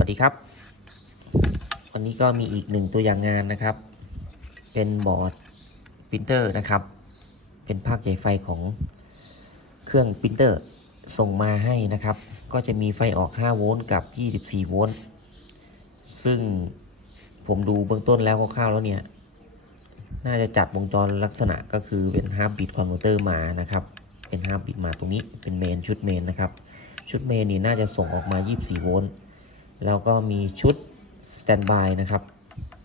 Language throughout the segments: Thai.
วัสดีครับ วันนี้ก็มีอีกหนึ่งตัวอย่างงานนะครับ เป็นบอร์ดปรินเตอร์นะครับ เป็นภาคใยไฟของเครื่องปรินเตอร์ส่งมาให้นะครับ ก็จะมีไฟออก 5 โวลต์กับ 24 โวลต์ ซึ่งผมดูเบื้องต้นแล้วคร่าวๆแล้วเนี่ย น่าจะจัดวงจรลักษณะก็คือเป็น half bit converter มานะครับ เป็น half bit มาตรงนี้ เป็นเมนชุดเมนนะครับ ชุดเมนนี่น่าจะส่งออกมา 24 โวลต์ แล้วก็มีชุดสแตนบายนะครับ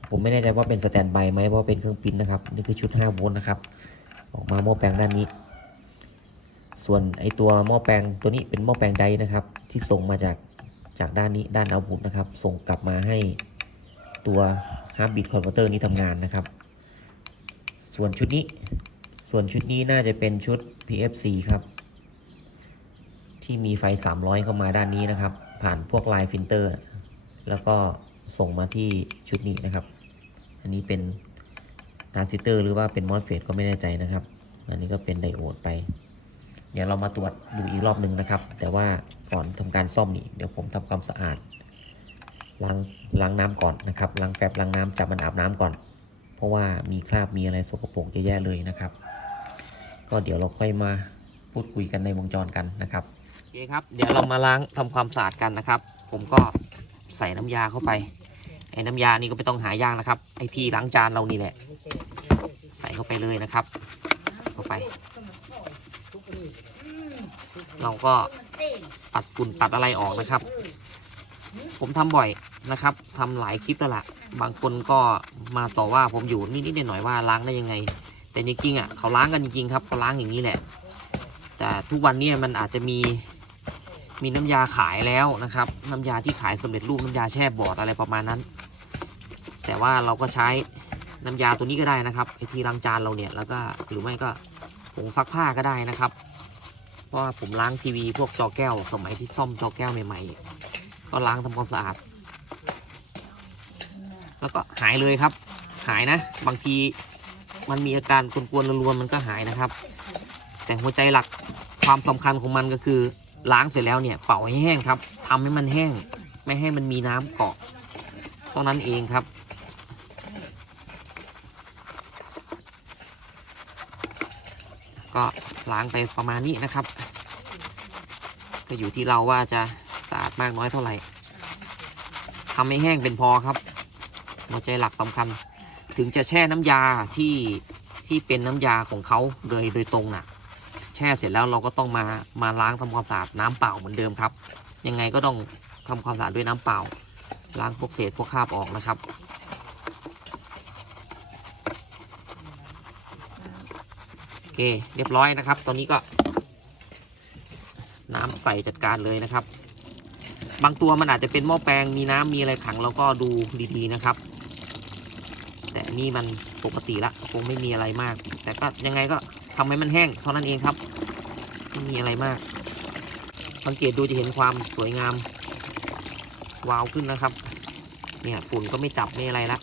ผมไม่แน่ใจว่าเป็นสแตนบายไหมเพราะว่าเป็นเครื่องปริ้นนะครับ นี่คือชุด5โวลต์นะครับ ออกมาหม้อแปลงด้านนี้ ส่วนไอตัวหม้อแปลงตัวนี้เป็นหม้อแปลงไดนะครับ ที่ส่งมาจากจากด้านนี้ด้านเอาพุตนะครับ ส่งกลับมาให้ตัว half bit converter นี้ทำงานนะครับ ส่วนชุดนี้ ส่วนชุดนี้น่าจะเป็นชุด PFC ครับ ที่มีไฟ 300 เข้ามาด้านนี้นะครับ ผ่านพวกลายฟิลเตอร์ แล้วก็ส่งมาที่ชุดนี้นะครับ อันนี้เป็นตาซิเตอร์หรือว่าเป็นมอสเฟตก็ไม่แน่ใจนะครับ อันนี้ก็เป็นไดโอดไป เดี๋ยวเรามาตรวจดูอีกรอบหนึ่งนะครับ แต่ว่าก่อนทำการซ่อมนี่เดี๋ยวผมทำความสะอาดล้างล้างน้ำก่อนนะครับล้างแฟบล้างน้ำจับมันอาบน้ำก่อน เพราะว่ามีคราบมีอะไรสกปรกเยอะแยะเลยนะครับ ก็เดี๋ยวเราค่อยมาพูดคุยกันในวงจรกันนะครับ เคครับ เดี๋ยวเรามาล้างทำความสะอาดกันนะครับ ผมก็ใส่น้ำยาเข้าไป ไอ้น้ำยานี่ก็ไม่ต้องหายากนะครับ ไอ้ที่ล้างจานเรานี่แหละ ใส่เข้าไปเลยนะครับ เข้าไป เราก็ปัดฝุ่นปัดอะไรออกนะครับ ผมทำบ่อยนะครับทำหลายคลิปแล้วล่ะ บางคนก็มาต่อว่าผมอยู่นิดๆหน่อยๆว่าล้างได้ยังไง แต่จริงๆอะเขาล้างกันจริงๆครับเขาล้างอย่างนี้แหละแต่ทุกวันนี้มันอาจจะมี มีน้ำยาขายแล้วนะครับ น้ำยาที่ขายสำเร็จรูปน้ำยาแช่บอดอะไรประมาณนั้น แต่ว่าเราก็ใช้น้ำยาตัวนี้ก็ได้นะครับไอที่ล้างจานเราเนี่ยแล้วก็หรือไม่ก็ผงซักผ้าก็ได้นะครับ เพราะว่าผมล้างทีวีพวกจอแก้ว สมัยที่ซ่อมจอแก้วใหม่ๆ ก็ล้างทำความสะอาด แล้วก็หายเลยครับ หายนะ บางทีมันมีอาการกวนๆรวนๆมันก็หายนะครับ แต่หัวใจหลักความสำคัญของมันก็คือ ล้างเสร็จแล้วเนี่ยเป่าให้แห้งครับทำให้มันแห้ง ไม่ให้มันมีน้ำเกาะเท่านั้นเองครับ ก็ล้างไปประมาณนี้นะครับ ก็อยู่ที่เราว่าจะสะอาดมากน้อยเท่าไหร่ทำให้แห้งเป็นพอครับหัวใจหลักสำคัญ ถึงจะแช่น้ำยาที่ที่เป็นน้ำยาของเขาโดยโดยตรงน่ะ แช่เสร็จแล้วเราก็ต้องมามาล้างทำความสะอาดน้ำเปล่าเหมือนเดิมครับ ยังไงก็ต้องทำความสะอาดด้วยน้ำเปล่า ล้างพวกเศษพวกคราบออกนะครับโอเคเรียบร้อยนะครับ ตอนนี้ก็ น้ำใส่จัดการเลยนะครับ บางตัวมันอาจจะเป็นหม้อแปลงมีน้ำมีอะไรขังเราก็ดูดีๆนะครับ แต่นี่มันปกติละคงไม่มีอะไรมาก แต่ก็ยังไงก็ ทำให้มันแห้งเท่านั้นเองครับไม่มีอะไรมาก สังเกตดูจะเห็นความสวยงาม วาวขึ้นนะครับ เนี่ยฝุ่นก็ไม่จับไม่อะไรละ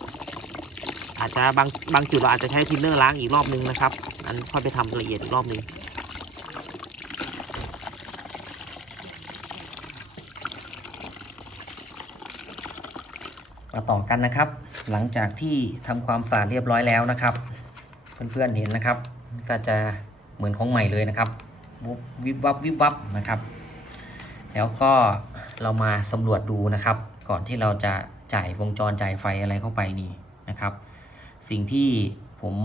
อาจจะบางบางจุดเราอาจจะใช้ทินเนอร์ล้างอีกรอบนึงนะครับ อันค่อยไปทำละเอียดอีกรอบนึงมาต่อกันนะครับ หลังจากที่ทำความสะอาดเรียบร้อยแล้วนะครับ เพื่อนๆเห็นนะครับ ก็จะเหมือนของใหม่เลยนะครับวิบวับวิบวับนะครับ แล้วก็เรามาสำรวจดูนะครับ ก่อนที่เราจะจ่ายวงจรจ่ายไฟอะไรเข้าไปนี่นะครับ สิ่งที่ผม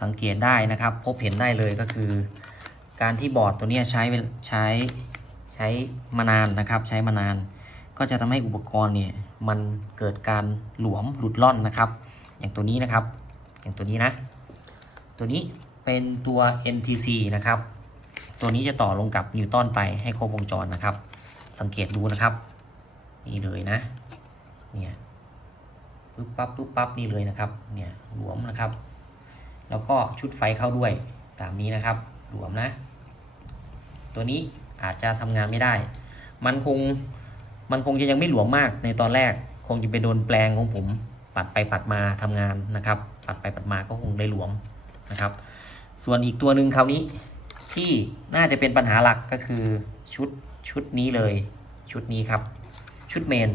สังเกตได้นะครับ พบเห็นได้เลยก็คือ การที่บอร์ดตัวนี้ใช้ใช้ใช้มานานนะครับ ใช้มานาน ก็จะทำให้อุปกรณ์เนี่ยมันเกิดการหลวมหลุดล่อนนะครับ อย่างตัวนี้นะครับ อย่างตัวนี้นะ ตัวนี้ เป็นตัว NTC นะครับ ตัวนี้จะต่อลงกับนิวตันไปให้ครบวงจรนะครับ สังเกตดูนะครับ นี่เลยนะ เนี่ยปุ๊บปั๊บปุ๊บปั๊บนี่เลยนะครับ เนี่ยหลวมนะครับ แล้วก็ชุดไฟเข้าด้วยตามนี้นะครับ หลวมนะ ตัวนี้อาจจะทำงานไม่ได้ มันคง มันคงจะยังไม่หลวมมากในตอนแรก คงจะไปโดนแปลงของผม ปัดไปปัดมาทำงานนะครับ ปัดไปปัดมาก็คงได้หลวมนะครับ ส่วนอีกตัวหนึ่งคราวนี้ที่น่าจะเป็นปัญหาหลักก็คือชุดชุดนี้เลย ชุดนี้ครับ ชุดเมน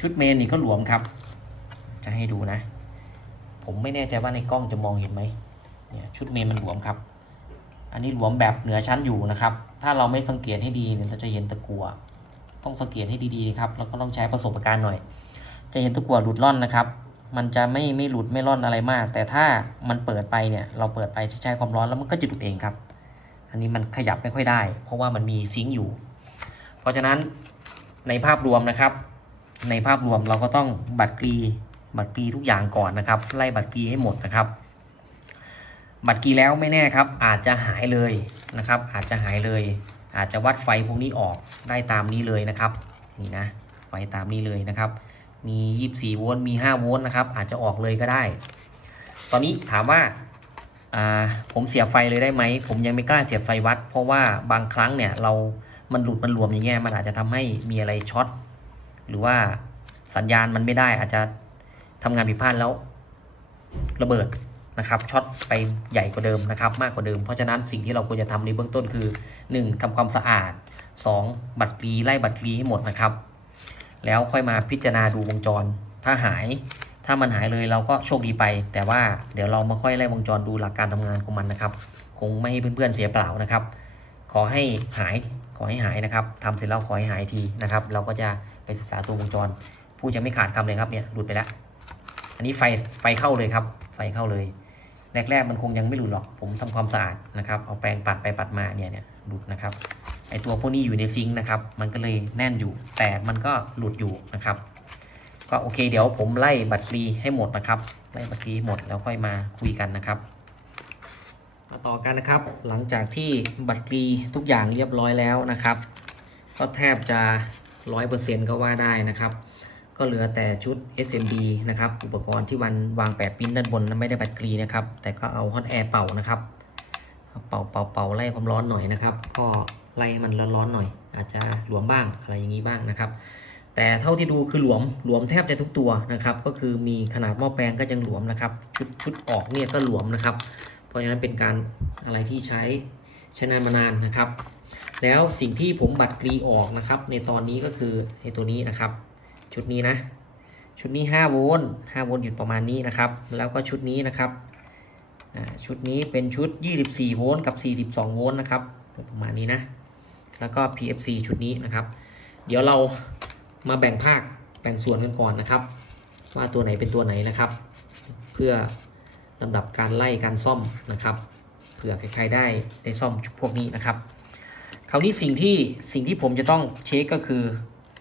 ชุดเมนนี่ก็หลวมครับ จะให้ดูนะ ผมไม่แน่ใจว่าในกล้องจะมองเห็นไหมเนี่ยชุดเมนมันหลวมครับ อันนี้หลวมแบบเหนือชั้นอยู่นะครับ ถ้าเราไม่สังเกตให้ดีเนี่ยเราจะเห็นตะกั่วต้องสังเกตให้ดีๆครับแล้วก็ต้องใช้ประสบการณ์หน่อย จะเห็นตะกั่วหลุดร่อนนะครับ มันจะไม่ไม่หลุดไม่ร่อนอะไรมาก แต่ถ้ามันเปิดไปเนี่ย เราเปิดไปใช้ความร้อนแล้วมันก็จะหลุดเองครับ อันนี้มันขยับไม่ค่อยได้ เพราะว่ามันมีซิงค์อยู่ เพราะฉะนั้นในภาพรวมนะครับ ในภาพรวมเราก็ต้องบัตรกรีบัตรกรีทุกอย่างก่อนนะครับ ไล่บัตรกรีให้หมดนะครับ บัตรกรีแล้วไม่แน่ครับ อาจจะหายเลยนะครับ อาจจะหายเลย อาจจะวัดไฟพวกนี้ออกได้ตามนี้เลยนะครับ นี่นะไฟตามนี้เลยนะครับ มี 24 โวลต์ มี 5 โวลต์นะครับ อาจจะออกเลยก็ได้ ตอนนี้ถามว่าอ่าผมเสียไฟเลยได้ไหม ผมยังไม่กล้าเสียบไฟวัด เพราะว่าบางครั้งเนี่ยเรา มันหลุด มันรวมอย่างเงี้ย มันอาจจะทำให้มีอะไรช็อต หรือว่าสัญญาณมันไม่ได้ อาจจะทำงานผิดพลาดแล้ว ระเบิดนะครับช็อตไปใหญ่กว่าเดิมนะครับ มากกว่าเดิม เพราะฉะนั้นสิ่งที่เราควรจะทำในเบื้องต้นคือ 1. ทำความสะอาด 2. บัตรกรีไล่บัตรกรีให้หมดนะครับ แล้วค่อยมาพิจารณาดูวงจร ถ้าหายถ้ามันหายเลยเราก็โชคดีไป แต่ว่าเดี๋ยวเรามาค่อยไล่วงจรดูหลักการทำงานของมันนะครับ คงไม่ให้เพื่อนๆเสียเปล่านะครับ ขอให้หายขอให้หายนะครับทำเสร็จแล้วขอให้หายทีนะครับ เราก็จะไปศึกษาตัววงจรพูดยังไม่ขาดคำเลยครับเนี่ยหลุดไปแล้ว อันนี้ไฟไฟเข้าเลยครับ ไฟเข้าเลยแรกๆมันคงยังไม่หลุดหรอกผมทำความสะอาดนะครับเอาแปรงปัดไปปัดมาเนี่ยเนี่ย หลุดนะครับ ไอตัวพวกนี้อยู่ในซิงค์นะครับ มันก็เลยแน่นอยู่ แต่มันก็หลุดอยู่นะครับ ก็โอเคเดี๋ยวผมไล่บัตรกรีให้หมดนะครับ ไล่บัตรฟรีหมดแล้วค่อยมาคุยกันนะครับ มาต่อกันนะครับ หลังจากที่บัตรกรีทุกอย่างเรียบร้อยแล้วนะครับ ก็แทบจะ 100%ก็ว่าได้นะครับก็เหลือแต่ชุด SMD นะครับ อุปกรณ์ที่วันวางแปะปิ้นด้านบนนั้นไม่ได้บัตรกรีนะครับ แต่ก็เอาฮอตแอร์เป่านะครับ เป่าเป่าเป่าไล่ความร้อนหน่อยนะครับ ก็ไล่ให้มันร้อนๆหน่อย อาจจะหลวมบ้างอะไรอย่างนี้บ้างนะครับ แต่เท่าที่ดูคือหลวมหลวมแทบจะทุกตัวนะครับ ก็คือมีขนาดหม้อแปลงก็ยังหลวมนะครับ ชุดชุดออกเนี่ยก็หลวมนะครับ เพราะฉะนั้นเป็นการอะไรที่ใช้ใช้นานมานานนะครับ แล้วสิ่งที่ผมบัตรกรีออกนะครับ ในตอนนี้ก็คือไอ้ตัวนี้นะครับ ชุดนี้นะ ชุดนี้5โวลต์5โวลต์อยู่ประมาณนี้นะครับ แล้วก็ชุดนี้นะครับ ชุดนี้เป็นชุด 24 โวลต์กับ 42 โวลต์นะครับประมาณนี้นะ แล้วก็ PFC ชุดนี้นะครับ เดี๋ยวเรามาแบ่งภาคแบ่งส่วนกันก่อนนะครับ ว่าตัวไหนเป็นตัวไหนนะครับ เพื่อลำดับการไล่การซ่อมนะครับเผื่อใครๆได้ได้ซ่อมพวกนี้นะครับ คราวนี้สิ่งที่สิ่งที่ผมจะต้องเช็คก็คือ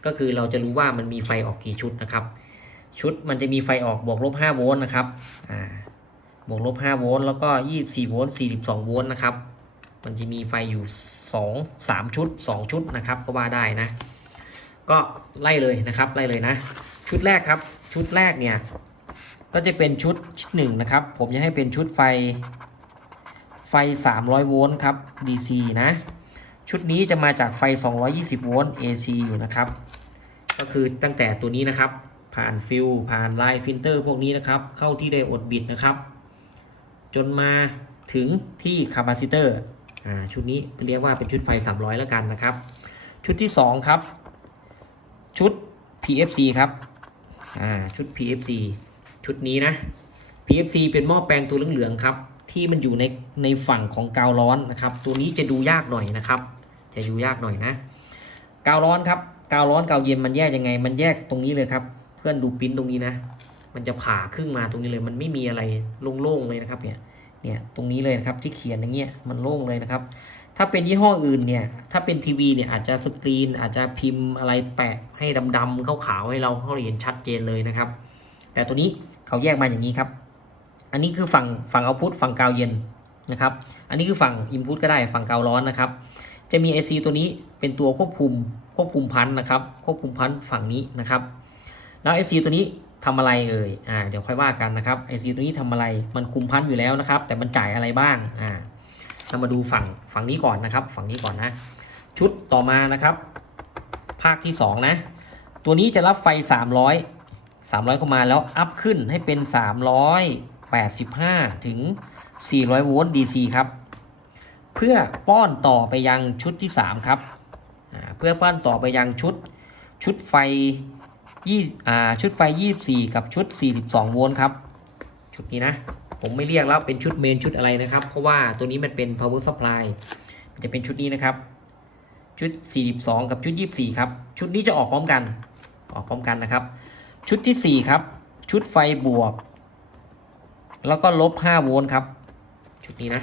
ก็คือเราจะรู้ว่ามันมีไฟออกกี่ชุดนะครับ ชุดมันจะมีไฟออกบวกลบ5โวลต์นะครับอ่า บวกลบ5โวลต์แล้วก็ 24โวลต์42โวลต์นะครับ มันจะมีไฟอยู่ 2 3 ชุด 2 ชุดนะครับก็ว่าได้นะ ก็ไล่เลยนะครับไล่เลยนะ ชุดแรกครับ ชุดแรกเนี่ย ก็จะเป็นชุดหนึ่งนะครับ ผมจะให้เป็นชุดไฟไฟ 300 โวลต์ครับ DC นะ ชุดนี้จะมาจากไฟ 220 โวลต์ AC อยู่นะครับ ก็คือตั้งแต่ตัวนี้นะครับ ผ่านฟิลผ่านไลน์ฟิลเตอร์พวกนี้นะครับ เข้าที่ไดโอดบิดนะครับ จนมาถึงที่คาปาซิเตอร์อ่าชุดนี้เรียกว่าเป็นชุดไฟ 300 แล้วกันนะครับ ชุดที่ 2 ครับ ชุด PFC ครับอ่าชุด PFC ชุดนี้นะ PFC เป็นหม้อแปลงตัวเหลืองๆครับ ที่มันอยู่ในในฝั่งของกาวร้อนนะครับ ตัวนี้จะดูยากหน่อยนะครับ จะดูยากหน่อยนะ กาวร้อนครับ กาวร้อนกาวเย็นมันแยกยังไง มันแยกตรงนี้เลยครับ เพื่อนดูปิ้นตรงนี้นะ มันจะผ่าครึ่งมาตรงนี้เลย มันไม่มีอะไรโล่งๆเลยนะครับเนี่ยเนี่ยตรงนี้เลยนะครับที่เขียนอย่างเงี้ยมันโล่งเลยนะครับ ถ้าเป็นยี่ห้ออื่นเนี่ยถ้าเป็นทีวีเนี่ยอาจจะสกรีน อาจจะพิมพ์อะไรแปะให้ดำๆขาวๆให้เราเขาเห็นชัดเจนเลยนะครับ แต่ตัวนี้เขาแยกมาอย่างนี้ครับ อันนี้คือฝั่งฝั่งเอาพุทฝั่งกาวเย็นนะครับ อันนี้คือฝั่งอินพุตก็ได้ฝั่งกาวร้อนนะครับ จะมี IC ตัวนี้เป็นตัวควบคุมควบคุมพันธ์นะครับ ควบคุมพันธ์ฝั่งนี้นะครับ แล้ว IC ตัวนี้ ทำอะไรเอ่ยอ่าเดี๋ยวค่อยว่ากันนะครับ IC ตัวนี้ทำอะไรมันคุมพันอยู่แล้วนะครับ แต่มันจ่ายอะไรบ้างอ่าเรามาดูฝั่งฝั่งนี้ก่อนนะครับ ฝั่งนี้ก่อนนะ ชุดต่อมานะครับ ภาคที่ 2 นะ ตัวนี้จะรับไฟ 300 300เข้ามาแล้วอัพขึ้นให้เป็น 385 ถึง 400 โวลต์ DC ครับ เพื่อป้อนต่อไปยังชุดที่ 3 ครับเพื่อป้อนต่อไปยังชุดชุดไฟ ยี่อ่าชุดไฟ 24 กับชุด 42 โวลต์ครับ ชุดนี้นะ ผมไม่เรียกแล้วเป็นชุดเมนชุดอะไรนะครับ เพราะว่าตัวนี้มันเป็น power supply มันจะเป็นชุดนี้นะครับ ชุด 42 กับชุด 24 ครับ ชุดนี้จะออกพร้อมกัน ออกพร้อมกันนะครับ ชุดที่ 4 ครับ ชุดไฟบวก แล้วก็ลบ 5 โวลต์ครับ ชุดนี้นะ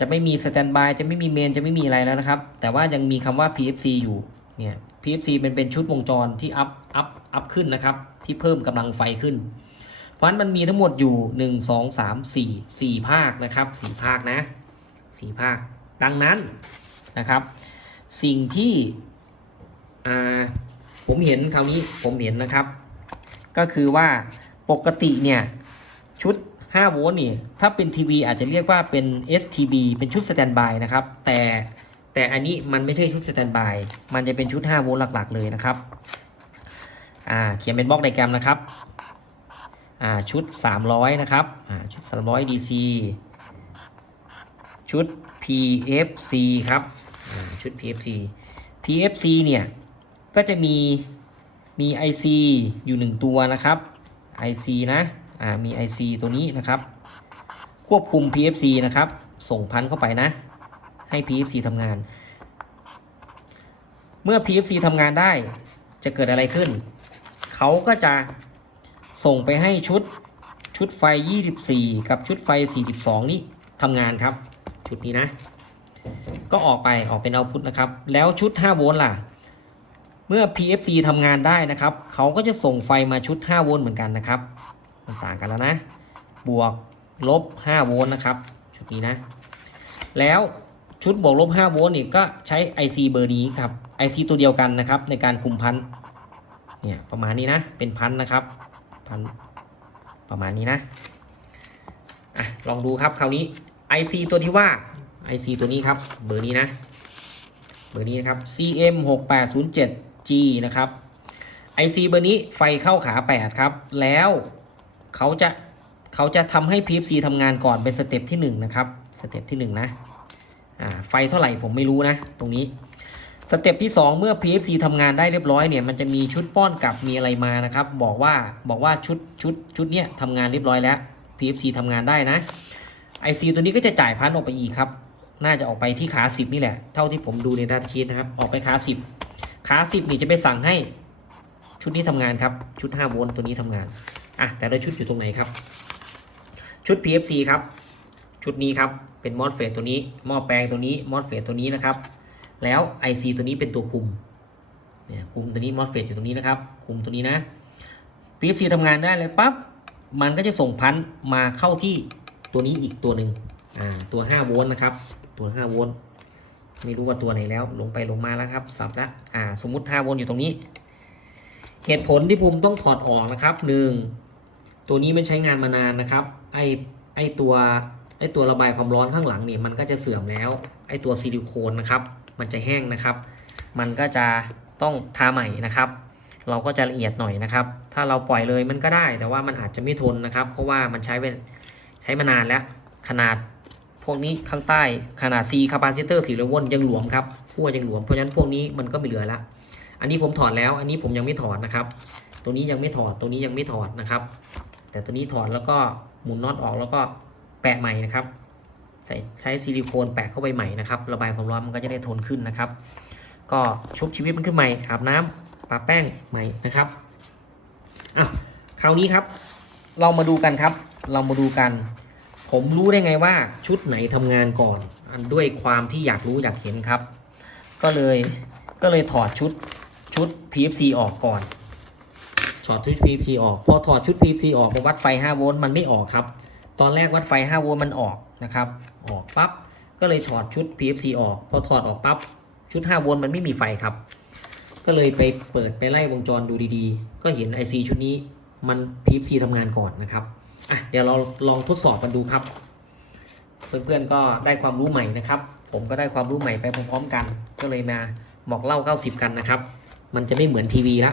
จะไม่มีสแตนบายจะไม่มีเมนจะไม่มีอะไรแล้วนะครับ แต่ว่ายังมีคำว่า PFC อยู่เนี่ย PFC เป็นเป็นชุดวงจรที่อัพอัพอัพขึ้นนะครับ ที่เพิ่มกำลังไฟขึ้น เพราะฉะนั้นมันมีทั้งหมดอยู่ 1 2 3 4 4 ภาคนะครับ4ภาคนะ4ภาค ดังนั้นนะครับ สิ่งที่ผมเห็นคราวนี้ผมเห็นนะครับ ก็คือว่าปกติเนี่ย ชุด 5 โวลต์นี่ ถ้าเป็นทีวีอาจจะเรียกว่าเป็น STB เป็นชุดสแตนบายนะครับ แต่ แต่อันนี้มันไม่ใช่ชุดสแตนบาย มันจะเป็นชุด 5 โวลต์หลัก ๆ เลยนะครับ อ่า เขียนเป็นบล็อกไดแกรมนะครับ อ่า ชุด 300 นะครับ อ่า ชุด 300 DC ชุด PFC ครับ ชุด PFC PFC เนี่ย ก็จะมี มี IC อยู่ 1 ตัวนะครับ IC นะ อ่า มี IC ตัวนี้นะครับ ควบคุม PFC นะครับ ส่งพันธุ์เข้าไปนะ ให้ PFC ทำงาน เมื่อ PFC ทำงานได้จะเกิดอะไรขึ้น เขาก็จะส่งไปให้ชุดชุดไฟ 24 กับชุดไฟ 42 นี้ทำงานครับ ชุดนี้นะ ก็ออกไปออกเป็นเอาพุทนะครับ แล้วชุด 5 โวลต์ล่ะ เมื่อ PFC ทำงานได้นะครับ เขาก็จะส่งไฟมาชุด 5 โวลต์เหมือนกันนะครับมันต่างกันแล้วนะ บวกลบ 5 โวลต์นะครับ ชุดนี้นะ แล้ว ชุดบวกลบ5โวลต์นี่ก็ใช้ IC เบอร์นี้ครับ IC ตัวเดียวกันนะครับ ในการคุมพันธ์เนี่ยประมาณนี้นะ เป็นพันธ์นะครับพันธ์ประมาณนี้นะอะลองดูครับคราวนี้ IC ตัวที่ว่า IC ตัวนี้ครับเบอร์นี้นะ เบอร์นี้นะครับ CM 6 8 0 7 G นะครับ IC เบอร์นี้ไฟเข้าขา 8 ครับ แล้วเขาจะเขาจะทำให้ PFC ทำงานก่อนเป็นสเต็ปที่ 1 นะครับ สเต็ปที่ 1 นะ ไฟเท่าไหร่ผมไม่รู้นะ ตรงนี้ สเต็ปที่ 2 เมื่อ PFC ทำงานได้เรียบร้อยเนี่ย มันจะมีชุดป้อนกลับมีอะไรมานะครับ บอกว่าบอกว่าชุดชุดชุดเนี้ยทำงานเรียบร้อยแล้ว PFC ทำงานได้นะ IC ตัวนี้ก็จะจ่ายพันออกไปอีกครับ น่าจะออกไปที่ขา 10 นี่แหละ เท่าที่ผมดูในดัตชีตนะครับ ออกไปขา 10 ขา 10 นี่จะไปสั่งให้ชุดนี้ทำงานครับ ชุด5โวลต์ตัวนี้ทำงาน อะ แต่ละชุดอยู่ตรงไหนครับ ชุด PFC ครับ ชุดนี้ครับ เป็นมอสเฟตตัวนี้ หม้อแปลงตัวนี้มอสเฟตตัวนี้นะครับ แล้ว IC ตัวนี้เป็นตัวคุมเนี่ยคุมตัวนี้มอสเฟตอยู่ตรงนี้นะครับ คุมตัวนี้นะ PFC ทำงานได้เลยปั๊บมันก็จะส่งพันธุ์มาเข้าที่ตัวนี้อีกตัวหนึ่งอ่าตัว5โวลต์นะครับ ตัว5โวลต์ไม่รู้ว่าตัวไหนแล้ว ลงไปลงมาแล้วครับสับละอ่า สมมุติ5โวลต์อยู่ตรงนี้ เหตุผลที่ผมต้องถอดออกนะครับหนึ่งตัวนี้ไมันใช้งานมานานนะครับ ไอไอตัว ไอตัวระบายความร้อนข้างหลังเนี่ยมันก็จะเสื่อมแล้วไอตัวซิลิโคนนะครับ มันจะแห้งนะครับ มันก็จะต้องทาใหม่นะครับ เราก็จะละเอียดหน่อยนะครับ ถ้าเราปล่อยเลยมันก็ได้ แต่ว่ามันอาจจะไม่ทนนะครับ เพราะว่ามันใช้เวลใช้มานานแล้ว ขนาดพวกนี้ข้างใต้ขนาด C คาปาซิเตอร์4 0 0โวลต์ยังหลวมครับขั้วยังหลวมเพราะฉะนั้นพวกนี้มันก็ไม่เหลือล้วอันนี้ผมถอดแล้ว อันนี้ผมยังไม่ถอดนะครับ ตัวนี้ยังไม่ถอดตัวนี้ยังไม่ถอดนะครับ แต่ตัวนี้ถอดแล้วก็หมุนน็อตออกแล้วก็ ปะใหม่นะครับใส่ใช้ซิลิโคนแปะเข้าไปใหม่นะครับ ระบายความร้อนมันก็จะได้ทนขึ้นนะครับ ก็ชุบชีวิตมันขึ้นใหม่อาบน้ำปะแป้งใหม่นะครับอะคราวนี้ครับ เรามาดูกันครับ เรามาดูกัน ผมรู้ได้ไงว่าชุดไหนทำงานก่อนอันด้วยความที่อยากรู้อยากเห็นครับ ก็เลยก็เลยถอดชุดชุด PFC ออกก่อนถอดชุด PFC ออก พอถอดชุด PFC ออกมาวัดไฟ 5 โวลต์มันไม่ออกครับ ตอนแรกวัดไฟ 5 โวลต์มันออกนะครับ ออกปั๊บ ก็เลยถอดชุด PFC ออก พอถอดออกปั๊บ ชุด 5 โวลต์มันไม่มีไฟครับ ก็เลยไปเปิดไปไล่วงจรดูดีๆ ก็เห็น IC ชุดนี้มัน PFC ทำงานก่อนนะครับ อะ เดี๋ยวเราลองทดสอบกันดูครับ เพื่อนๆ ก็ได้ความรู้ใหม่นะครับ ผมก็ได้ความรู้ใหม่ไปพร้อมๆกัน ก็เลยมาบอกเล่า 90 กันนะครับ มันจะไม่เหมือนทีวีละ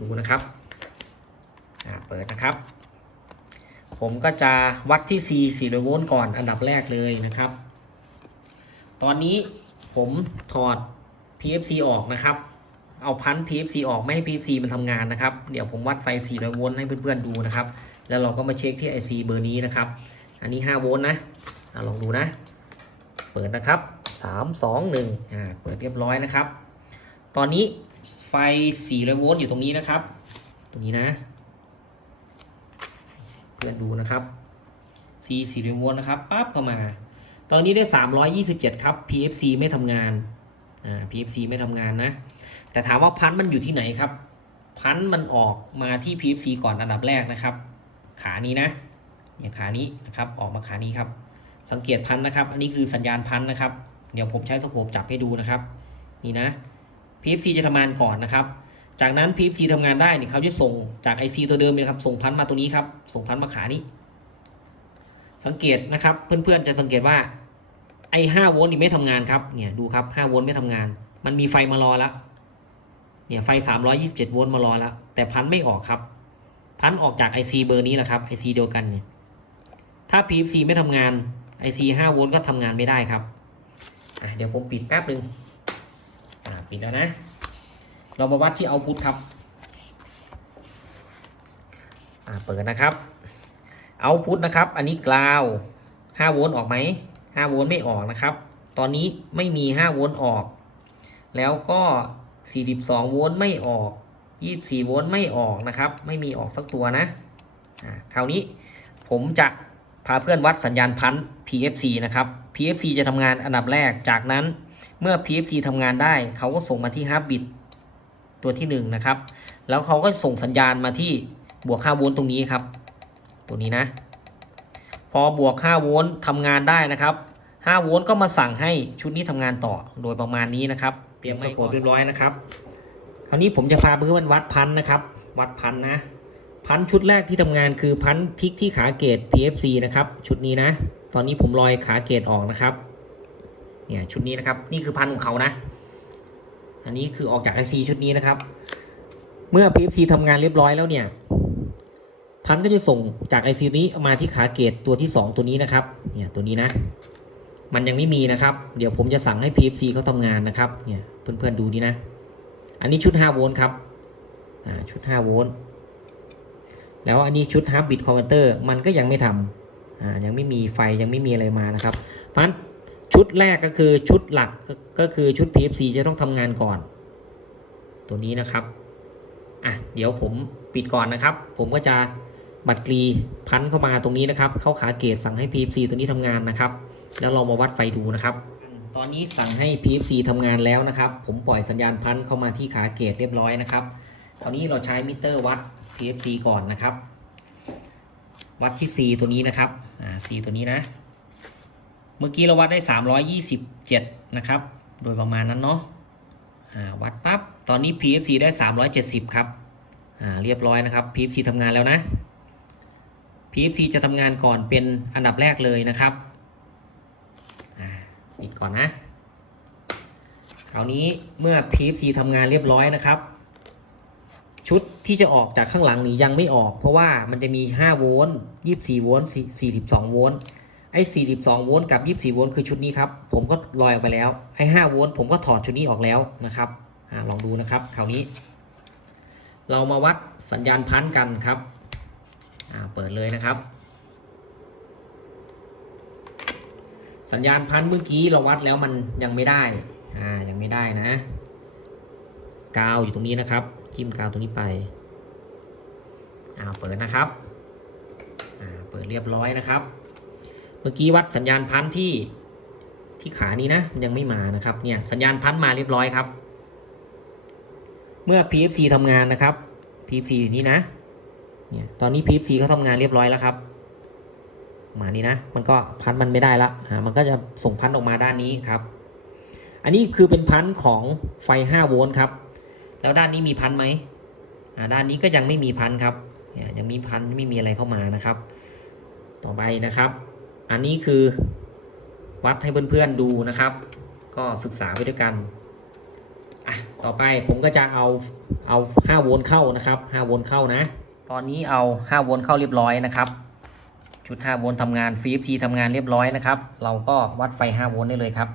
ดูนะครับ เปิดนะครับ ผมก็จะวัดที่ C 4โวลต์ก่อนอันดับแรกเลยนะครับ ตอนนี้ผมถอด PFC ออกนะครับ เอาพัน PFC ออกไม่ให้ PFC มันทำงานนะครับ เดี๋ยวผมวัดไฟ 400 โวลต์ให้เพื่อนๆดูนะครับ แล้วเราก็มาเช็คที่ IC เบอร์นี้นะครับ อันนี้ 5 โวลต์นะอะลองดูนะ เปิดนะครับ 3 2 1อ่าเปิดเรียบร้อยนะครับ ตอนนี้ไฟ 400 โวลต์อยู่ตรงนี้นะครับ ตรงนี้นะ พื่อนดูนะครับ C 400โวลนะครับปั๊บเข้ามา ตอนนี้ได้ 327 ครับ PFC ไม่ทำงาน อ่า PFC ไม่ทำงานนะ แต่ถามว่าพันธุ์มันอยู่ที่ไหนครับ พันธุ์มันออกมาที่ PFC ก่อนอันดับแรกนะครับ ขานี้นะเนี่ยขานี้นะครับ ออกมาขานี้ครับ สังเกตพันธุ์นะครับ อันนี้คือสัญญาณพันธุ์นะครับ เดี๋ยวผมใช้สโคปจับให้ดูนะครับ นี่นะ PFC จะทำงานก่อนนะครับ จากนั้น PFC ทำงานได้เนี่ยเขาจะส่งจาก IC ตัวเดิมเนี่ยครับส่งพันมาตัวนี้ครับ ส่งพันมาขานี้ สังเกตนะครับเพื่อนๆจะสังเกตว่าไอ้5โวลต์นี่ไม่ทำงานครับเนี่ยดูครับ5โวลต์ไม่ทำงาน มันมีไฟมารอแล้วเนี่ยไฟ 327 โวลต์มารอแล้ว แต่พันไม่ออกครับ พันออกจาก IC เบอร์นี้แหละครับ IC เดียวกันเนี่ยถ้า PFC ไม่ทำงาน IC 5โวลต์ก็ทำงานไม่ได้ครับเดี๋ยวผมปิดแป๊บหนึ่งปิดแล้วนะ เรามาวัดที่เอาพุทครับเปิดนะครับเอาพุทนะครับ อันนี้กราว5โวลต์ออกไหม5โวลต์ไม่ออกนะครับ ตอนนี้ไม่มี5โวลต์ออก แล้วก็ 42 โวลต์ไม่ออก 24 โวลต์ไม่ออกนะครับ ไม่มีออกสักตัวนะคราวนี้ผมจะพาเพื่อนวัดสัญญาณพันธ์ PFC นะครับ PFC จะทำงานอันดับแรก จากนั้นเมื่อ PFC ทำงานได้ เขาก็ส่งมาที่ h a r t b i t ตัวที่1นนะครับ แล้วเขาก็ส่งสัญญาณมาที่บวก5โวลต์ตรงนี้ครับ ตัวนี้นะ พอบวก5โวลต์ทำงานได้นะครับ5โวลต์ก็มาสั่งให้ชุดนี้ทำงานต่อโดยประมาณนี้นะครับ เตรียมไมโครเรียบร้อยนะครับ คราวนี้ผมจะพาเพื่อนวัดพันนะครับ วัดพันนะ พันชุดแรกที่ทำงานคือพันทิกที่ขาเกต PFC นะครับ ชุดนี้นะ ตอนนี้ผมลอยขาเกตออกนะครับ เนี่ยชุดนี้นะครับ นี่คือพันของเขานะ อันนี้คือออกจาก IC ชุดนี้นะครับ เมื่อ PFC ทำงานเรียบร้อยแล้วเนี่ย พันก็จะส่งจาก IC นี้มาที่ขาเกตตัวที่ 2 ตัวนี้นะครับ เนี่ยตัวนี้นะ มันยังไม่มีนะครับ เดี๋ยวผมจะสั่งให้ PFC เขาทำงานนะครับ เนี่ยเพื่อนๆดูนี่นะ อันนี้ชุด 5 โวลต์ครับ อ่าชุด 5 โวลต์ แล้วอันนี้ชุด half bit converter มันก็ยังไม่ทำอ่ายังไม่มีไฟยังไม่มีอะไรมานะครับ เพราะฉะนั้น ชุดแรกก็คือชุดหลักก็คือชุด PFC จะต้องทำงานก่อน ตัวนี้นะครับอะเดี๋ยวผมปิดก่อนนะครับ ผมก็จะบัตรกรีพันเข้ามาตรงนี้นะครับ เข้าขาเกตสั่งให้ PFC ตัวนี้ทำงานนะครับ แล้วเรามาวัดไฟดูนะครับ ตอนนี้สั่งให้ PFC ทำงานแล้วนะครับ ผมปล่อยสัญญาณพันเข้ามาที่ขาเกตเรียบร้อยนะครับตอนนี้เราใช้มิเตอร์วัด PFC ก่อนนะครับ วัดที่ C ตัวนี้นะครับอ่า C ตัวนี้นะ เมื่อกี้เราวัดได้ 327 นะครับ โดยประมาณนั้นเนาะวัดปั๊บ ตอนนี้ PFC ได้ 370 ครับ เรียบร้อยนะครับ PFC ทำงานแล้วนะ PFC จะทำงานก่อนเป็นอันดับแรกเลยนะครับอ่าปิดก่อนนะ คราวนี้เมื่อ PFC ทำงานเรียบร้อยนะครับ ชุดที่จะออกจากข้างหลังนี้ยังไม่ออก เพราะว่ามันจะมี 5 โวลต์ 24 โวลต์ 42 โวลต์ ไอ้42โวลต์กับ 24โวลต์คือชุดนี้ครับ ผมก็ลอยออกไปแล้ว ไอ้5โวลต์ผมก็ถอดชุดนี้ออกแล้วนะครับอ่าลองดูนะครับคราวนี้ เรามาวัดสัญญาณพันกันครับอ่าเปิดเลยนะครับ สัญญาณพันเมื่อกี้เราวัดแล้วมันยังไม่ได้อ่ายังไม่ได้นะ กาวอยู่ตรงนี้นะครับ จิ้มกาวตรงนี้ไปอ่าเปิดนะครับอ่าเปิดเรียบร้อยนะครับ เมื่อกี้วัดสัญญาณพันที่ที่ขานี้นะมันยังไม่มานะครับเนี่ยสัญญาณพันมาเรียบร้อยครับ เมื่อ PFC ทำงานนะครับ PFC อยู่นี้นะเนี่ยตอนนี้ PFC เขาทำงานเรียบร้อยแล้วครับ มานี้นะ มันก็พันมันไม่ได้ละอ่ามันก็จะส่งพันออกมาด้านนี้ครับ อันนี้คือเป็นพันของไฟ 5 โวลต์ครับ แล้วด้านนี้มีพันไหมอ่าด้านนี้ก็ยังไม่มีพันครับเนี่ยยังมีพันไม่มีอะไรเข้ามานะครับ ต่อไปนะครับ อันนี้คือวัดให้เพื่อนๆดูนะครับ ก็ศึกษาไปด้วยกันอะต่อไปผมก็จะเอาเอา5โวลต์เข้านะครับ5โวลต์เข้านะ ตอนนี้เอา5โวลต์เข้าเรียบร้อยนะครับชุด5โวลต์ทำงาน FFT ทำงานเรียบร้อยนะครับ เราก็วัดไฟ5โวลต์ได้เลยครับ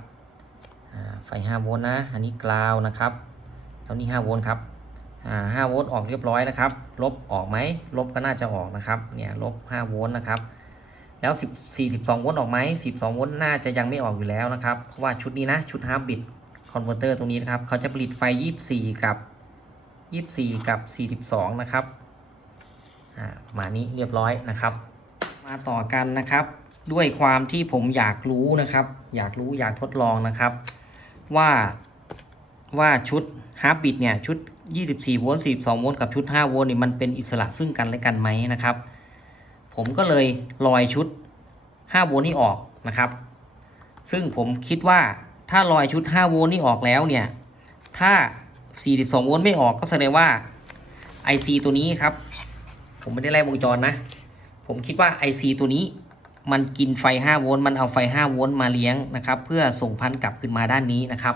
ไฟ5โวลต์นะ อันนี้กราวนะครับแล้วนี่5โวลต์ครับอ่า5โวลต์ออกเรียบร้อยนะครับ ลบออกไหมลบก็น่าจะออกนะครับเนี่ยลบ5โวลต์นะครับ แล้ว10 42โวลต์ออกไหม12โวลต์น่าจะยังไม่ออกอยู่แล้วนะครับ เพราะว่าชุดนี้นะ ชุดฮาร์บิตคอนเวอร์เตอร์ตรงนี้นะครับ เขาจะผลิตไฟ 24 กับ 24 กับ 42 นะครับอ่ามานี้เรียบร้อยนะครับ มาต่อกันนะครับ ด้วยความที่ผมอยากรู้นะครับ อยากรู้อยากทดลองนะครับ ว่าว่าชุดฮาร์บิตเนี่ย ชุด 24 โวลต์ 42 โวลต์ กับชุด 5 โวลต์นี่มันเป็นอิสระซึ่งกันและกันไหมนะครับ ผมก็เลยลอยชุด5โวลต์นี่ออกนะครับ ซึ่งผมคิดว่าถ้าลอยชุด5โวลต์นี่ออกแล้วเนี่ย ถ้า 42 โวลต์ไม่ออกก็แสดงว่า IC ตัวนี้ครับ ผมไม่ได้ไล่วงจรนะ ผมคิดว่า IC ตัวนี้มันกินไฟ 5 โวลต์ มันเอาไฟ 5 โวลต์มาเลี้ยงนะครับ เพื่อส่งพันธุ์กลับขึ้นมาด้านนี้นะครับ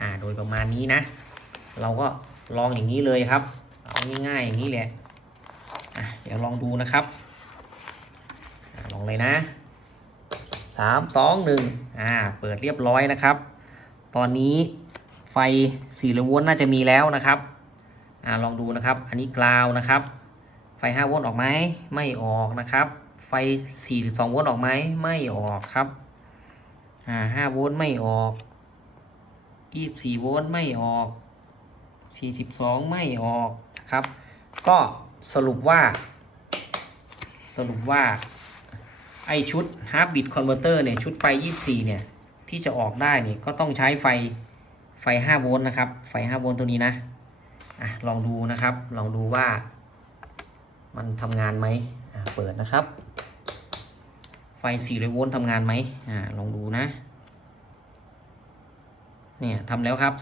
อ่า โดยประมาณนี้นะ เราก็ลองอย่างนี้เลยครับ เอาง่ายๆอย่างนี้แหละ อะ เดี๋ยวลองดูนะครับ ลองเลยนะสามสองหนึ่งอ่า เปิดเรียบร้อยนะครับ ตอนนี้ไฟ4โวลต์น่าจะมีแล้วนะครับ อ่า ลองดูนะครับ อันนี้กราวนะครับ ไฟ5โวลต์ออกไหม ไม่ออกนะครับ ไฟ42โวลต์ออกไหม ไม่ออกครับ อ่า5โวลต์ไม่ออก24โวลต์ไม่ออก42ไม่ออกครับ ก็สรุปว่า สรุปว่า ไอชุด Half Bit Converter เนี่ยชุดไฟ 24 เนี่ย ที่จะออกได้เนี่ยก็ต้องใช้ไฟไฟ 5 โวลต์นะครับ ไฟ 5 โวลต์ตัวนี้นะอะลองดูนะครับ ลองดูว่า มันทำงานไหมอ่าเปิดนะครับ ไฟ 400 โวลต์ทำงานไหมอ่าลองดูนะเนี่ยทำแล้วครับ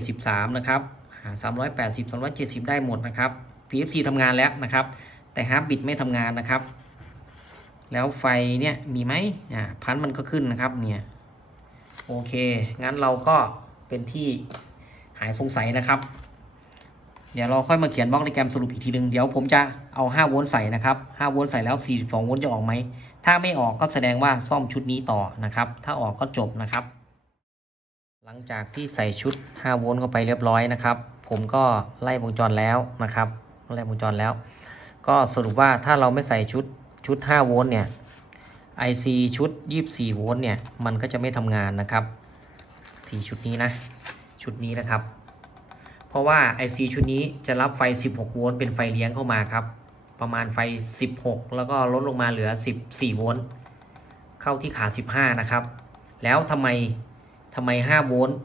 373 นะครับอ่า380 370 ได้หมดนะครับ PFC ทำงานแล้วนะครับ แต่ Half Bit ไม่ทำงานนะครับ แล้วไฟเนี่ยมีไหมอ่าพันมันก็ขึ้นนะครับเนี่ยโอเค งั้นเราก็เป็นที่หายสงสัยนะครับ เดี๋ยวเราค่อยมาเขียนบล็อกในแกรมสรุปอีกทีหนึ่งเดี๋ยวผมจะเอา 5 โวลต์ใส่นะครับ 5 โวลต์ใส่แล้ว 42 โวลต์จะออกไหม ถ้าไม่ออกก็แสดงว่าซ่อมชุดนี้ต่อนะครับ ถ้าออกก็จบนะครับ หลังจากที่ใส่ชุด 5 โวลต์เข้าไปเรียบร้อยนะครับ ผมก็ไล่วงจรแล้วนะครับ ไล่วงจรแล้ว ก็สรุปว่าถ้าเราไม่ใส่ชุด ชุด 5 โวลต์เนี่ย IC ชุด 24 โวลต์เนี่ย มันก็จะไม่ทำงานนะครับสีชุดนี้นะ ชุดนี้นะครับ เพราะว่า IC ชุดนี้จะรับไฟ 16 โวลต์เป็นไฟเลี้ยงเข้ามาครับ ประมาณไฟ 16 แล้วก็ลดลงมาเหลือ 14 โวลต์ เข้าที่ขา 15 นะครับ แล้วทำไมทำไม 5 โวลต์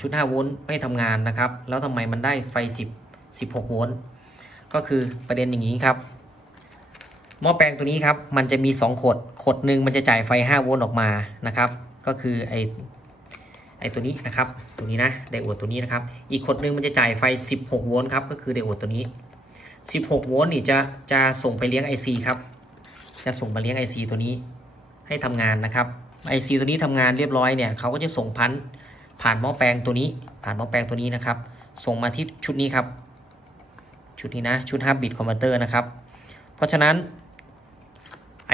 ชุด 5 โวลต์ไม่ทำงานนะครับ แล้วทำไมมันได้ไฟ 10 16 โวลต์ ก็คือประเด็นอย่างนี้ครับ หม้อแปลงตัวนี้ครับ มันจะมี 2 ขด ขดหนึ่งมันจะจ่ายไฟ 5 โวลต์ออกมานะครับ ก็คือไอไอตัวนี้นะครับ ตัวนี้นะไดโอดตัวนี้นะครับ อีกขดหนึ่งมันจะจ่ายไฟ 16 โวลต์ครับ ก็คือไดโอดตัวนี้ 16 โวลต์นี่จะจะส่งไปเลี้ยง IC ครับ จะส่งมาเลี้ยง IC ตัวนี้ให้ทำงานนะครับ IC ตัวนี้ทำงานเรียบร้อยเนี่ยเขาก็จะส่งพันธุ์ผ่านหม้อแปลงตัวนี้ ผ่านหม้อแปลงตัวนี้นะครับ ส่งมาที่ชุดนี้ครับ ชุดนี้นะ ชุด5 bit converter นะครับ เพราะฉะนั้น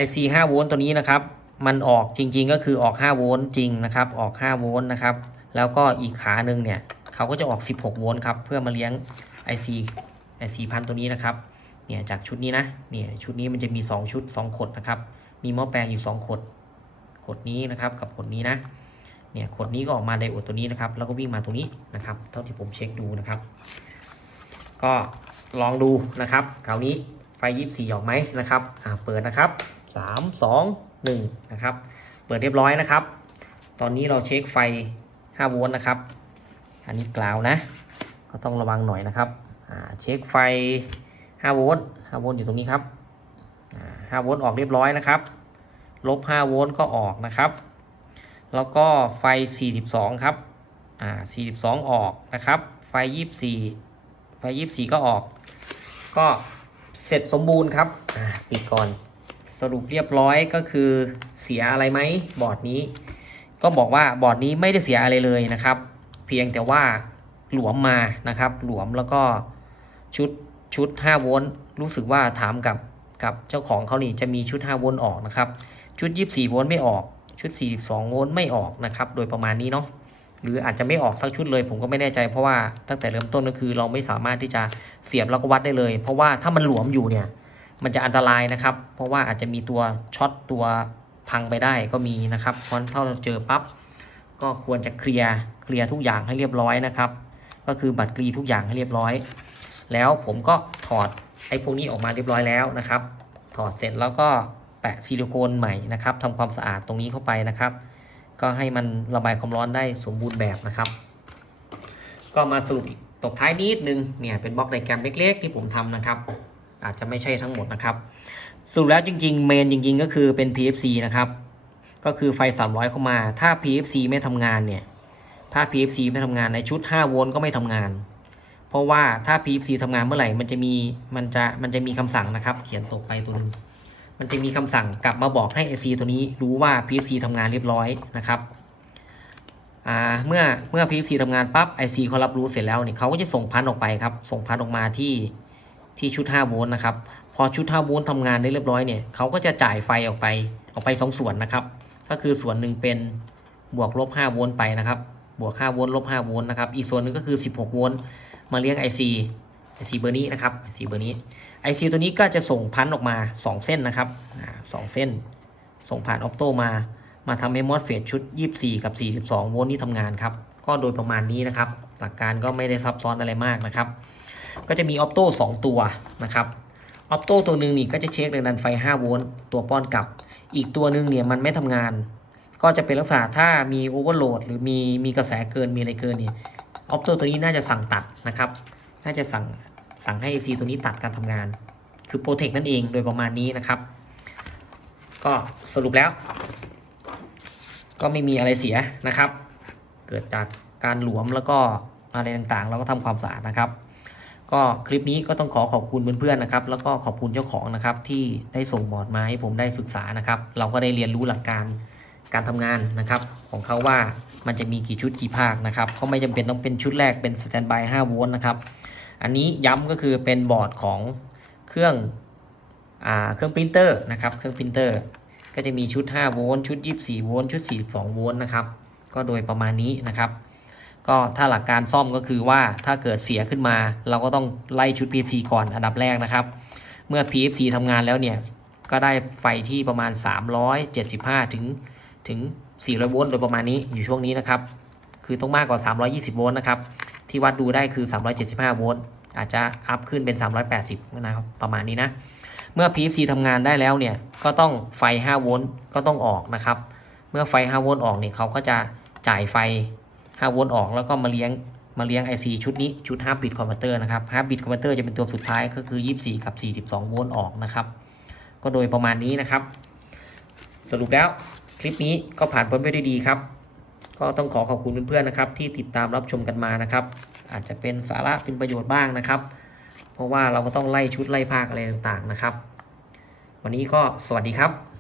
IC 5โวลต์ตัวนี้นะครับ มันออกจริง ๆ ก็คือออก 5 โวลต์จริงนะครับ ออก 5 โวลต์นะครับ แล้วก็อีกขาหนึ่งเนี่ยเขาก็จะออก 16 โวลต์ครับ เพื่อมาเลี้ยง IC IC พันตัวนี้นะครับ เนี่ยจากชุดนี้นะ เนี่ยชุดนี้มันจะมี 2 ชุด 2 ขดนะครับ มีหม้อแปลงอยู่ 2 ขด ขดนี้นะครับ กับขดนี้นะ เนี่ยขดนี้ก็ออกมาไดโอดตัวนี้นะครับ แล้วก็วิ่งมาตรงนี้นะครับ เท่าที่ผมเช็คดูนะครับ ก็ลองดูนะครับ คราวนี้ไฟ 24 ออกไหมนะครับ อ่า เปิดนะครับ 3 2 1 นะครับ เปิดเรียบร้อยนะครับ ตอนนี้เราเช็คไฟ 5 โวลต์นะครับ อันนี้กล่าวนะ ก็ต้องระวังหน่อยนะครับ เช็คไฟ 5 โวลต์ 5 โวลต์อยู่ตรงนี้ครับอ่า5โวลต์ออกเรียบร้อยนะครับ ลบ 5 โวลต์ก็ออกนะครับ แล้วก็ไฟ 42 ครับอ่า42 ออกนะครับ ไฟ 24 ไฟ 24 ก็ออก ก็เสร็จสมบูรณ์ครับ ปิดก่อน สรุปเรียบร้อยก็คือเสียอะไรไหมบอร์ดนี้ ก็บอกว่าบอร์ดนี้ไม่ได้เสียอะไรเลยนะครับ เพียงแต่ว่าหลวมมานะครับ หลวมแล้วก็ชุดชุด 5 โวลต์รู้สึกว่าถามกับกับเจ้าของเขานี่จะมีชุด 5 โวลต์ออกนะครับ ชุด 24 โวลต์ไม่ออก ชุด 42 โวลต์ไม่ออกนะครับ โดยประมาณนี้เนาะหรืออาจจะไม่ออกสักชุดเลย ผมก็ไม่แน่ใจเพราะว่าตั้งแต่เริ่มต้นก็คือเราไม่สามารถที่จะเสียบแล้วก็วัดได้เลย เพราะว่าถ้ามันหลวมอยู่เนี่ย มันจะอันตรายนะครับ เพราะว่าอาจจะมีตัวช็อตตัวพังไปได้ก็มีนะครับเพราะนั้นถ้าเราเจอปั๊บก็ควรจะเคลียร์เคลียร์ทุกอย่างให้เรียบร้อยนะครับ ก็คือบัตรกรีทุกอย่างให้เรียบร้อย แล้วผมก็ถอดไอ้พวกนี้ออกมาเรียบร้อยแล้วนะครับ ถอดเสร็จแล้วก็แปะซิลิโคนใหม่นะครับทำความสะอาดตรงนี้เข้าไปนะครับ ก็ให้มันระบายความร้อนได้สมบูรณ์แบบนะครับ ก็มาสรุปอีกตบท้ายนิดนึงเนี่ยเป็นบล็อกไดแกรมเล็ก ๆ ที่ผมทำนะครับ อาจจะไม่ใช่ทั้งหมดนะครับสรุปแล้วจริงๆเมนจริง ๆ ก็คือเป็น PFC นะครับ ก็คือไฟ 300 เข้ามา ถ้า PFC ไม่ทำงานเนี่ย ถ้า PFC ไม่ทำงานในชุด 5 โวลต์ก็ไม่ทำงาน เพราะว่าถ้า PFC ทำงานเมื่อไหร่ มันจะมี มันจะ มันจะมีคำสั่งนะครับ เขียนตกไปตัวนึง มันจะมีคำสั่งกลับมาบอกให้ IC ตัวนี้รู้ว่า PFC ทำงานเรียบร้อยนะครับอ่าเมื่อ เมื่อ PFC ทำงานปั๊บ IC เขารับรู้เสร็จแล้วเนี่ยเขาก็จะส่งพันออกไปครับ ส่งพันออกมาที่ ที่ชุด5โวลต์นะครับพอชุด5โวลต์ทำงานได้เรียบร้อยเนี่ยเขาก็จะจ่ายไฟออกไปออกไป 2 ส่วนนะครับ ก็คือส่วนหนึ่งเป็นบวกลบ5โวลต์ไปนะครับ บวก5โวลต์ลบ5โวลต์นะครับ อีกส่วนหนึ่งก็คือ 16โวลต์มาเลี้ยง IC IC เบอร์นี้นะครับ IC เบอร์นี้ IC ตัวนี้ก็จะส่งพันออกมา 2 เส้นนะครับสองเส้น ส่งผ่านออปโตมา มาทำให้มอสเฟตชุด 24 กับ 42 โวลต์นี้ทำงานครับ ก็โดยประมาณนี้นะครับ หลักการก็ไม่ได้ซับซ้อนอะไรมากนะครับ ก็จะมีออปโต2ตัวนะครับออปโตตัวหนึ่งนี่ก็จะเช็คแรงดันไฟ 5 โวลต์ตัวป้อนกลับ อีกตัวหนึ่งเนี่ยมันไม่ทำงาน ก็จะเป็นลักษณะถ้ามีโอเวอร์โหลดหรือมีมีกระแสเกินมีอะไรเกินเนี่ยออปโตตัวนี้น่าจะสั่งตัดนะครับ น่าจะสั่งสั่งให้ AC ตัวนี้ตัดการทำงาน คือโปรเทคนั่นเองโดยประมาณนี้นะครับ ก็สรุปแล้ว ก็ไม่มีอะไรเสียนะครับ เกิดจากการหลวมแล้วก็อะไรต่างๆ เราก็ทำความสะอาดนะครับ ก็คลิปนี้ก็ต้องขอขอบคุณเพื่อนๆนะครับ แล้วก็ขอบคุณเจ้าของนะครับที่ได้ส่งบอร์ดมาให้ผมได้ศึกษานะครับ เราก็ได้เรียนรู้หลักการการทำงานนะครับ ของเขาว่ามันจะมีกี่ชุดกี่ภาคนะครับก็ไม่จำเป็นต้องเป็นชุดแรกเป็นสแตนบาย5โวลต์นะครับอันนี้ย้ำก็คือเป็นบอร์ดของเครื่องอเครื่องปรินเตอร์นะครับเครื่องปรินเตอร์ก็จะมีชุด5โวลต์ชุด 24โวลต์ชุด 42โวลต์นะครับก็โดยประมาณนี้นะครับ ก็ถ้าหลักการซ่อมก็คือว่าถ้าเกิดเสียขึ้นมา เราก็ต้องไล่ชุด PFC ก่อนอันดับแรกนะครับ เมื่อ PFC ทำงานแล้วเนี่ย ก็ได้ไฟที่ประมาณ 375 ถึงถึง 400 โวลต์โดยประมาณนี้อยู่ช่วงนี้นะครับ คือต้องมากกว่า 320 โวลต์นะครับ ที่วัดดูได้คือ 375 โวลต์อาจจะอัพขึ้นเป็น 380 นะครับประมาณนี้นะ เมื่อ PFC ทำงานได้แล้วเนี่ยก็ต้องไฟ 5 โวลต์ก็ต้องออกนะครับ เมื่อไฟ 5 โวลต์ออกเนี่ยเขาก็จะจ่ายไฟ 5โวลต์ออกแล้วก็มาเลี้ยงมาเลี้ยง IC ชุดนี้ชุด5 bit converter นะครับ5 bit converter จะเป็นตัวสุดท้ายก็คือ 24 กับ 42 โวลต์ออกนะครับ ก็โดยประมาณนี้นะครับ สรุปแล้วคลิปนี้ก็ผ่านพ้นไปด้วยดีครับ ก็ต้องขอขอบคุณเพื่อนๆนะครับ ที่ติดตามรับชมกันมานะครับ อาจจะเป็นสาระเป็นประโยชน์บ้างนะครับ เพราะว่าเราก็ต้องไล่ชุดไล่ภาคอะไรต่างๆนะครับ วันนี้ก็สวัสดีครับ